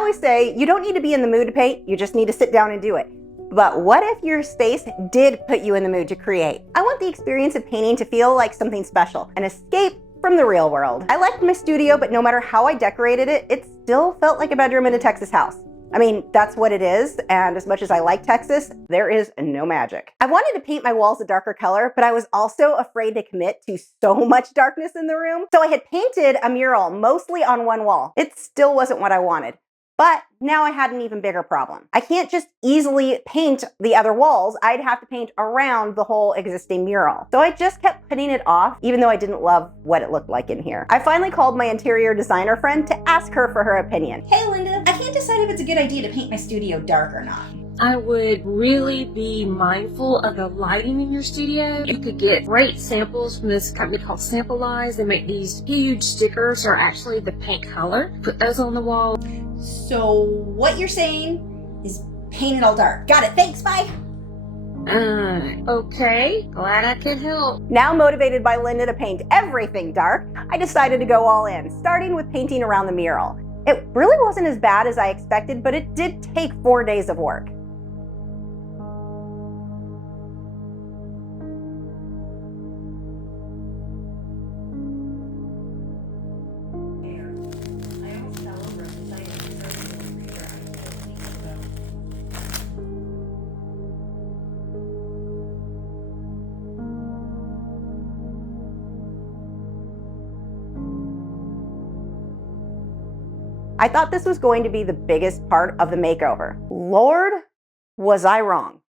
always say you don't need to be in the mood to paint, you just need to sit down and do it. But what if your space did put you in the mood to create? I want the experience of painting to feel like something special, an escape from the real world. I liked my studio, but no matter how I decorated it, it still felt like a bedroom in a Texas house. I mean, that's what it is, and as much as I like Texas, there is no magic. I wanted to paint my walls a darker color, but I was also afraid to commit to so much darkness in the room. So I had painted a mural mostly on one wall. It still wasn't what I wanted. But now I had an even bigger problem. I can't just easily paint the other walls. I'd have to paint around the whole existing mural. So I just kept putting it off, even though I didn't love what it looked like in here. I finally called my interior designer friend to ask her for her opinion. Hey Linda, I can't decide if it's a good idea to paint my studio dark or not. I would really be mindful of the lighting in your studio. You could get great samples from this company called Samplize. They make these huge stickers, or actually the paint color. Put those on the wall. So what you're saying is paint it all dark. Got it, thanks, bye. Okay, glad I could help. Now motivated by Linda to paint everything dark, I decided to go all in, starting with painting around the mural. It really wasn't as bad as I expected, but it did take 4 days of work. I thought this was going to be the biggest part of the makeover. Lord, was I wrong.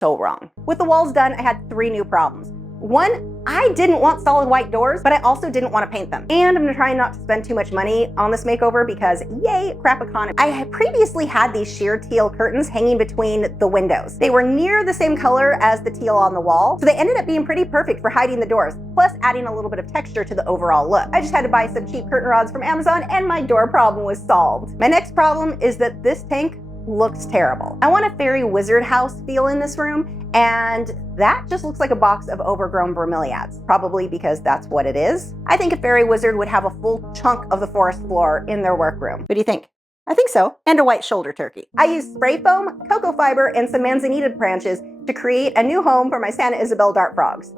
So wrong. With the walls done, I had 3 new problems. One, I didn't want solid white doors, but I also didn't want to paint them. And I'm trying not to spend too much money on this makeover because yay, crap economy. I had previously had these sheer teal curtains hanging between the windows. They were near the same color as the teal on the wall, so they ended up being pretty perfect for hiding the doors, plus adding a little bit of texture to the overall look. I just had to buy some cheap curtain rods from Amazon and my door problem was solved. My next problem is that this tank looks terrible. I want a fairy wizard house feel in this room, and that just looks like a box of overgrown bromeliads, probably because that's what it is. I think a fairy wizard would have a full chunk of the forest floor in their workroom. What do you think? I think so. And a white shoulder turkey. I used spray foam, cocoa fiber, and some manzanita branches to create a new home for my Santa Isabel dart frogs.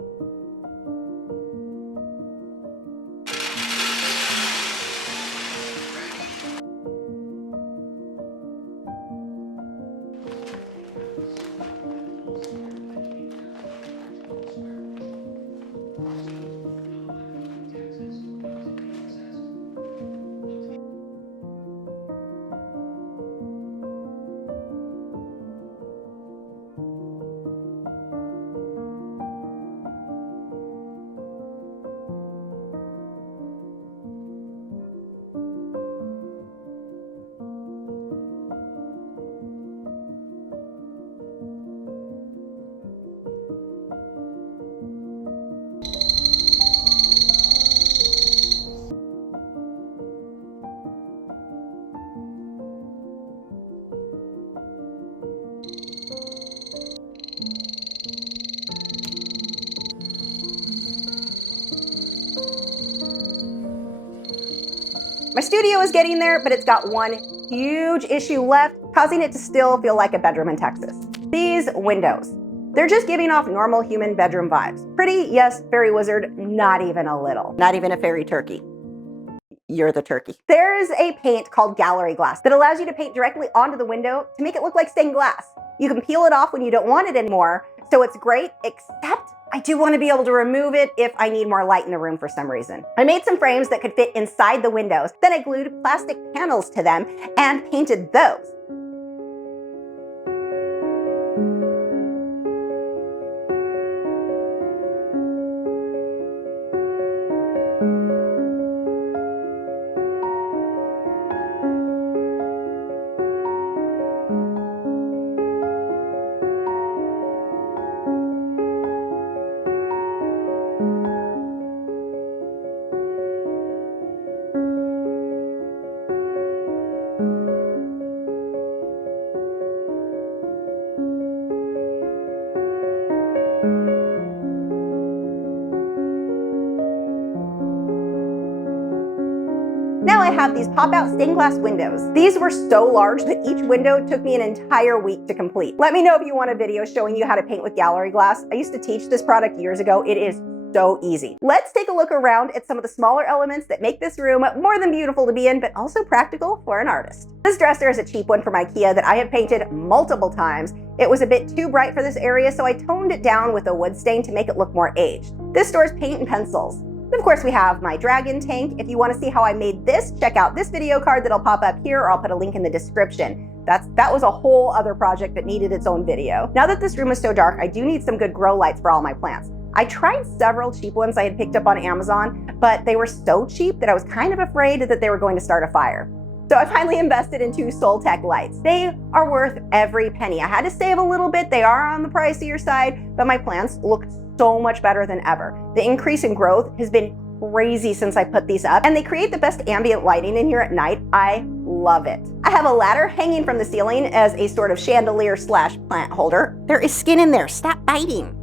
My studio is getting there, but it's got one huge issue left, causing it to still feel like a bedroom in Texas. These windows. They're just giving off normal human bedroom vibes. Pretty, yes, fairy wizard, not even a little. Not even a fairy turkey. You're the turkey. There's a paint called gallery glass that allows you to paint directly onto the window to make it look like stained glass. You can peel it off when you don't want it anymore, so it's great, except I do want to be able to remove it if I need more light in the room for some reason. I made some frames that could fit inside the windows, then I glued plastic panels to them and painted those. have these pop-out stained glass windows. These were so large that each window took me an entire week to complete. Let me know if you want a video showing you how to paint with gallery glass. I used to teach this product years ago. It is so easy. Let's take a look around at some of the smaller elements that make this room more than beautiful to be in, but also practical for an artist. This dresser is a cheap one from IKEA that I have painted multiple times. It was a bit too bright for this area, so I toned it down with a wood stain to make it look more aged. This stores paint and pencils. And of course, we have my dragon tank. If you want to see how I made this, check out this video card that'll pop up here, or I'll put a link in the description. That was a whole other project that needed its own video. Now that this room is so dark, I do need some good grow lights for all my plants. I tried several cheap ones I had picked up on Amazon, but they were so cheap that I was kind of afraid that they were going to start a fire. So I finally invested in 2 Soltech lights. They are worth every penny. I had to save a little bit. They are on the pricier side, but my plants look so much better than ever. The increase in growth has been crazy since I put these up, and they create the best ambient lighting in here at night. I love it. I have a ladder hanging from the ceiling as a sort of chandelier slash plant holder. There is skin in there. Stop biting.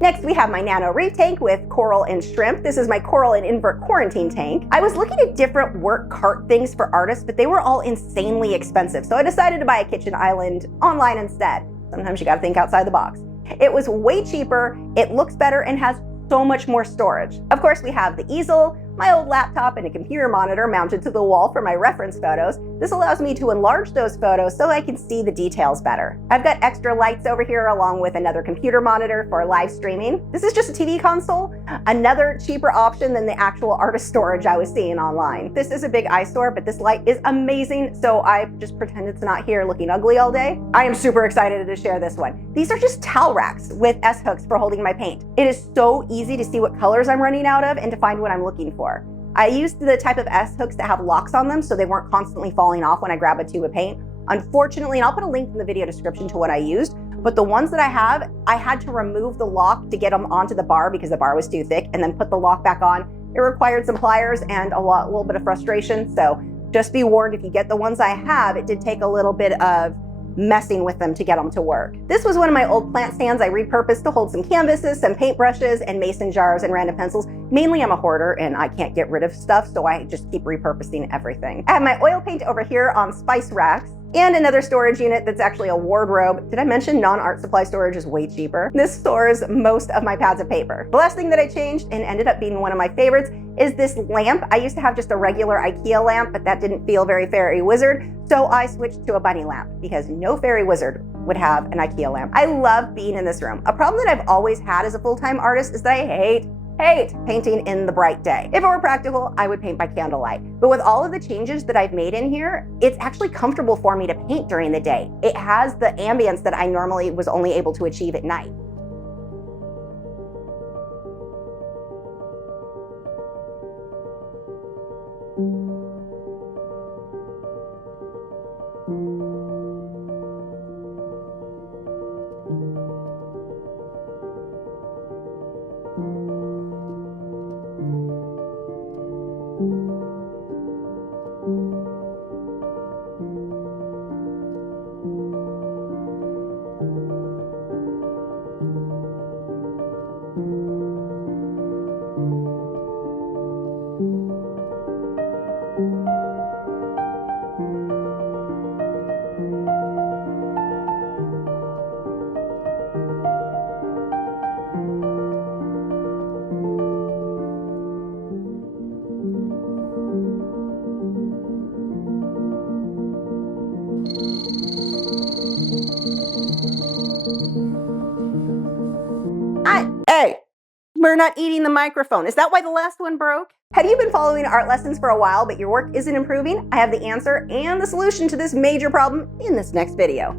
Next, we have my nano reef tank with coral and shrimp. This is my coral and invert quarantine tank. I was looking at different work cart things for artists, but they were all insanely expensive. So I decided to buy a kitchen island online instead. Sometimes you gotta think outside the box. It was way cheaper, it looks better, and has so much more storage. Of course, we have the easel, my old laptop, and a computer monitor mounted to the wall for my reference photos. This allows me to enlarge those photos so I can see the details better. I've got extra lights over here along with another computer monitor for live streaming. This is just a TV console, another cheaper option than the actual artist storage I was seeing online. This is a big eyesore, but this light is amazing, so I just pretend it's not here looking ugly all day. I am super excited to share this one. These are just towel racks with S-hooks for holding my paint. It is so easy to see what colors I'm running out of and to find what I'm looking for. I used the type of S-hooks that have locks on them so they weren't constantly falling off when I grab a tube of paint. Unfortunately, and I'll put a link in the video description to what I used, but the ones that I have, I had to remove the lock to get them onto the bar because the bar was too thick, and then put the lock back on. It required some pliers and a little bit of frustration, so just be warned, if you get the ones I have, it did take a little bit of messing with them to get them to work. This was one of my old plant stands I repurposed to hold some canvases, some paintbrushes, and mason jars and random pencils. Mainly I'm a hoarder and I can't get rid of stuff, so I just keep repurposing everything. I have my oil paint over here on spice racks, and another storage unit that's actually a wardrobe. Did I mention non-art supply storage is way cheaper? This stores most of my pads of paper. The last thing that I changed, and ended up being one of my favorites, is this lamp. I used to have just a regular IKEA lamp, but that didn't feel very fairy wizard, so I switched to a bunny lamp because no fairy wizard would have an IKEA lamp. I love being in this room. A problem that I've always had as a full-time artist is that I hate painting in the bright day. If it were practical, I would paint by candlelight. But with all of the changes that I've made in here, it's actually comfortable for me to paint during the day. It has the ambience that I normally was only able to achieve at night. Hey, we're not eating the microphone. Is that why the last one broke? Have you been following art lessons for a while, but your work isn't improving? I have the answer and the solution to this major problem in this next video.